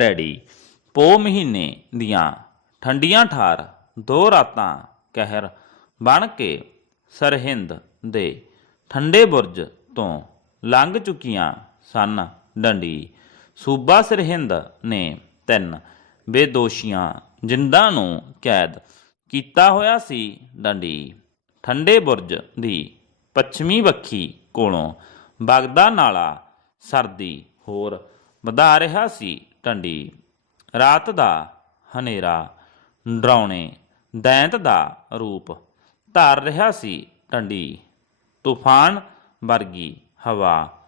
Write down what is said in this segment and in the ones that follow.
Ready. ਪੋ ਮਹੀਨੇ ਦੀਆਂ ਠੰਡੀਆਂ ਠਾਰ ਦੋ ਰਾਤਾਂ ਕਹਿਰ ਬਣ ਕੇ ਸਰਹਿੰਦ ਦੇ ਠੰਡੇ ਬੁਰਜ ਤੋਂ ਲੰਘ ਚੁੱਕੀਆਂ ਸਨ ਡੰਡੀ। ਸੂਬਾ ਸਰਹਿੰਦ ਨੇ ਤਿੰਨ ਬੇਦੋਸ਼ੀਆਂ ਜਿੰਦਾਂ ਨੂੰ ਕੈਦ ਕੀਤਾ ਹੋਇਆ ਸੀ ਡੰਡੀ। ਠੰਡੇ ਬੁਰਜ ਦੀ ਪੱਛਮੀ ਵੱਖੀ ਕੋਲੋਂ ਵਗਦਾ ਨਾਲਾ ਸਰਦੀ ਹੋਰ ਵਧਾ ਰਿਹਾ ਸੀ ਟੰਡੀ। ਰਾਤ ਦਾ ਹਨੇਰਾ, ਡਰਾਉਣੇ, ਦੈਂਤ ਦਾ ਰੂਪ। ਧਾਰ ਰਿਹਾ ਸੀ ਟੰਡੀ। ਤੂਫਾਨ ਵਰਗੀ ਹਵਾ।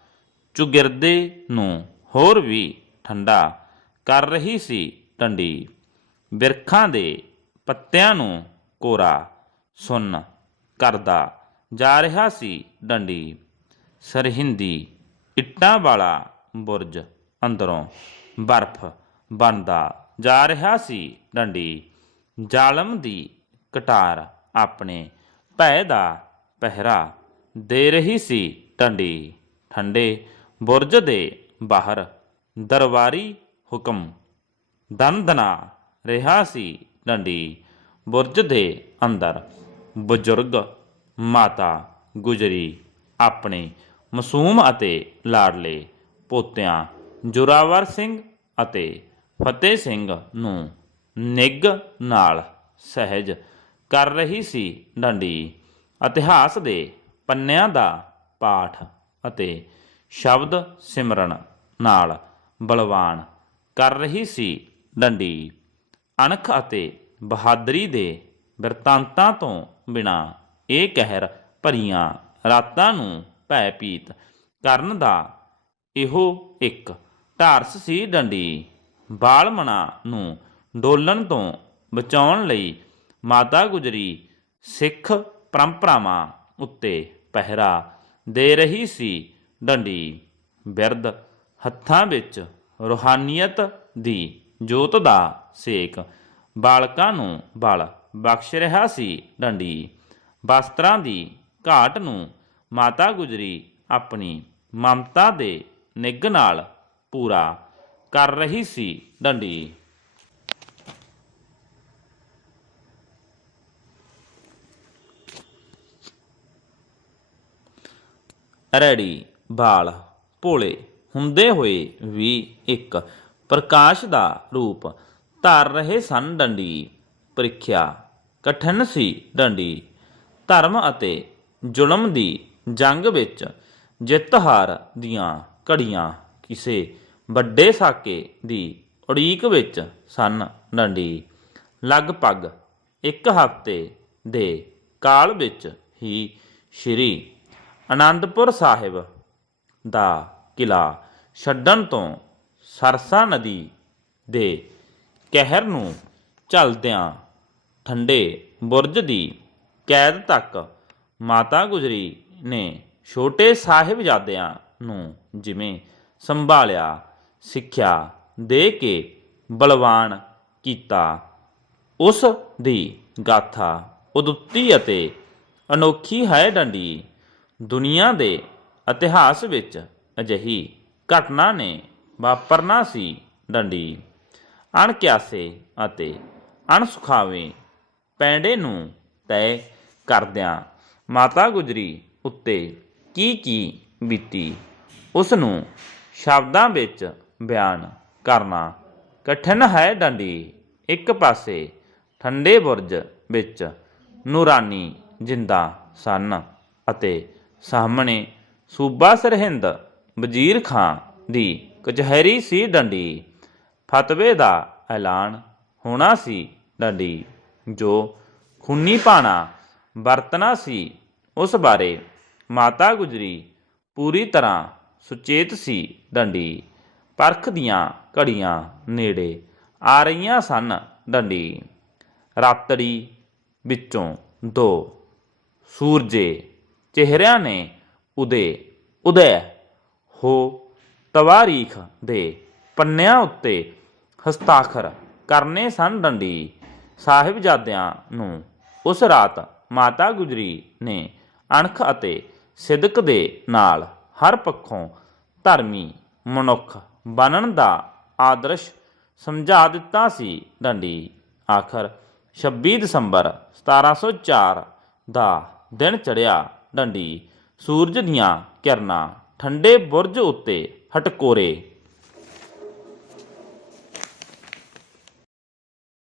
ਚੁਗਿਰਦੇ ਨੂੰ ਹੋਰ ਵੀ ਠੰਡਾ ਕਰ ਰਹੀ ਸੀ ਟੰਡੀ। ਬਿਰਖਾਂ ਦੇ ਪੱਤਿਆਂ ਨੂੰ ਕੋਰਾ, ਸੁੰਨ ਕਰਦਾ ਜਾ ਰਿਹਾ ਸੀ ਡੰਡੀ ਸਰਹਿੰਦੀ, ਇੱਟਾਂ ਵਾਲਾ ਬੁਰਜ ਅੰਦਰੋਂ। ਬਰਫ਼ ਬਣਦਾ ਜਾ ਰਿਹਾ ਸੀ ਡੰਡੀ। ਜ਼ਾਲਮ ਦੀ ਕਟਾਰ ਆਪਣੇ ਭੈ ਦਾ ਪਹਿਰਾ ਦੇ ਰਹੀ ਸੀ ਡੰਡੀ। ਠੰਡੇ ਬੁਰਜ ਦੇ ਬਾਹਰ ਦਰਬਾਰੀ ਹੁਕਮ ਦੰਦਨਾ ਰਿਹਾ ਸੀ ਡੰਡੀ। ਬੁਰਜ ਦੇ ਅੰਦਰ ਬਜ਼ੁਰਗ ਮਾਤਾ ਗੁਜਰੀ ਆਪਣੇ ਮਾਸੂਮ ਅਤੇ ਲਾਡਲੇ ਪੋਤਿਆਂ ਜੁਰਾਵਰ ਸਿੰਘ ਅਤੇ ਫਤਿਹ ਸਿੰਘ ਨੂੰ ਨਿੱਘ ਨਾਲ ਸਹਿਜ ਕਰ ਰਹੀ ਸੀ ਡੰਡੀ। ਇਤਿਹਾਸ ਦੇ ਪੰਨਿਆਂ ਦਾ ਪਾਠ ਅਤੇ ਸ਼ਬਦ ਸਿਮਰਨ ਨਾਲ ਬਲਵਾਨ ਕਰ ਰਹੀ ਸੀ ਡੰਡੀ। ਅਣਖ ਅਤੇ ਬਹਾਦਰੀ ਦੇ ਬਿਰਤਾਂਤਾਂ ਤੋਂ ਬਿਨਾ ਇਹ ਕਹਿਰ ਭਰੀਆਂ ਰਾਤਾਂ ਨੂੰ ਭੈ ਪੀਤ ਕਰਨ ਦਾ ਇਹੋ ਇੱਕ ਢਾਰਸ ਸੀ ਡੰਡੀ। ਬਾਲਮਣਾ ਨੂੰ ਡੋਲਣ ਤੋਂ ਬਚਾਉਣ ਲਈ ਮਾਤਾ ਗੁਜਰੀ ਸਿੱਖ ਪਰੰਪਰਾਵਾਂ ਉੱਤੇ ਪਹਿਰਾ ਦੇ ਰਹੀ ਸੀ ਡੰਡੀ। ਬਿਰਧ ਹੱਥਾਂ ਵਿੱਚ ਰੂਹਾਨੀਅਤ ਦੀ ਜੋਤ ਦਾ ਸੇਕ ਬਾਲਕਾਂ ਨੂੰ ਬਲ ਬਖਸ਼ ਰਿਹਾ ਸੀ ਡੰਡੀ। ਵਸਤਰਾਂ ਦੀ ਘਾਟ ਨੂੰ ਮਾਤਾ ਗੁਜਰੀ ਆਪਣੀ ਮਮਤਾ ਦੇ ਨਿੱਘ ਨਾਲ ਪੂਰਾ ਕਰ ਰਹੀ ਸੀ ਡੰਡੀ। ਰੈਡੀ, ਬਾਲ, ਭੋਲੇ ਹੁੰਦੇ ਹੋਏ ਵੀ ਇੱਕ ਪ੍ਰਕਾਸ਼ ਦਾ ਰੂਪ ਧਾਰ ਰਹੇ ਸਨ ਡੰਡੀ। ਪ੍ਰੀਖਿਆ ਕਠਿਨ ਸੀ ਡੰਡੀ। ਧਰਮ ਅਤੇ ਜ਼ੁਲਮ ਦੀ ਜੰਗ ਵਿੱਚ ਜਿੱਤ ਹਾਰ ਦੀਆਂ ਘੜੀਆਂ ਕਿਸੇ ਵੱਡੇ ਸਾਕੇ ਦੀ ਉਡੀਕ ਵਿੱਚ ਸਨ ਡੰਡੀ। ਲਗਭਗ ਇੱਕ ਹਫ਼ਤੇ ਦੇ ਕਾਲ ਵਿੱਚ ਹੀ ਸ਼੍ਰੀ ਆਨੰਦਪੁਰ ਸਾਹਿਬ ਦਾ ਕਿਲਾ ਛੱਡਣ ਤੋਂ ਸਰਸਾ ਨਦੀ ਦੇ ਕਹਿਰ ਨੂੰ ਝੱਲਦਿਆਂ ਠੰਡੇ ਬੁਰਜ ਦੀ ਕੈਦ ਤੱਕ ਮਾਤਾ ਗੁਜਰੀ ਨੇ ਛੋਟੇ ਸਾਹਿਬਜ਼ਾਦਿਆਂ ਨੂੰ ਜਿਵੇਂ ਸੰਭਾਲਿਆ ਸਿੱਖਿਆ ਦੇ ਕੇ ਬਲਵਾਨ ਕੀਤਾ। ਉਸ ਦੀ ਗਾਥਾ ਉਦੁੱਤੀ ਅਤੇ ਅਨੋਖੀ ਹੈ ਡੰਡੀ ਦੁਨੀਆ ਦੇ ਇਤਿਹਾਸ ਵਿੱਚ ਅਜਿਹੀ ਘਟਨਾ ਨੇ ਵਾਪਰਨਾ ਸੀ ਡੰਡੀ। ਅਣਕਿਆਸੇ ਅਤੇ ਅਣਸੁਖਾਵੇਂ ਪੈਂਡੇ ਨੂੰ ਤੈਅ ਕਰਦਿਆਂ ਮਾਤਾ ਗੁਜਰੀ ਉੱਤੇ ਕੀ ਕੀ ਬੀਤੀ, ਉਸ ਨੂੰ ਸ਼ਬਦਾਂ ਵਿੱਚ ਬਿਆਨ ਕਰਨਾ। ਕਠਿਨ ਹੈ ਡੰਡੀ ਇੱਕ ਪਾਸੇ, ਠੰਡੇ ਬੁਰਜ ਵਿੱਚ ਨੂਰਾਨੀ ਜਿੰਦਾ ਸਨ ਅਤੇ ਸਾਹਮਣੇ ਸੂਬਾ ਸਰਹਿੰਦ ਵਜ਼ੀਰ ਖਾਂ ਦੀ ਕਚਹਿਰੀ ਸੀ ਡੰਡੀ। ਫਤਵੇ ਦਾ ਐਲਾਨ ਹੋਣਾ ਸੀ ਡੰਡੀ, ਜੋ ਖੂਨੀ ਪਾਣਾ ਵਰਤਣਾ ਸੀ। ਉਸ ਬਾਰੇ ਮਾਤਾ ਗੁਜਰੀ ਪੂਰੀ ਤਰ੍ਹਾਂ ਸੁਚੇਤ ਸੀ ਡੰਡੀ। ਪਰਖ ਦੀਆਂ ਘੜੀਆਂ ਨੇੜੇ ਆ ਰਹੀਆਂ ਸਨ ਡੰਡੀ। ਰਾਤੜੀ ਵਿੱਚੋਂ ਦੋ ਸੂਰਜੇ ਚਿਹਰਿਆਂ ਨੇ ਉਦੇ ਉਦੈ ਹੋ ਤਵਾਰੀਖ ਦੇ ਪੰਨਿਆਂ ਉੱਤੇ ਹਸਤਾਖਰ ਕਰਨੇ ਸਨ ਡੰਡੀ। ਸਾਹਿਬਜ਼ਾਦਿਆਂ ਨੂੰ ਉਸ ਰਾਤ ਮਾਤਾ ਗੁਜਰੀ ਨੇ ਅਣਖ ਅਤੇ ਸਿਦਕ ਦੇ ਨਾਲ ਹਰ ਪੱਖੋਂ ਧਰਮੀ ਮਨੁੱਖ ਬਣਨ ਦਾ ਆਦਰਸ਼ ਸਮਝਾ ਦਿੱਤਾ ਸੀ ਡੰਡੀ। ਆਖਰ 26 ਦਸੰਬਰ 1704 ਦਾ ਦਿਨ ਚੜਿਆ ਡੰਡੀ। ਸੂਰਜ ਦੀਆਂ ਕਿਰਨਾਂ ਠੰਡੇ ਬੁਰਜ ਉੱਤੇ ਹਟਕੋਰੇ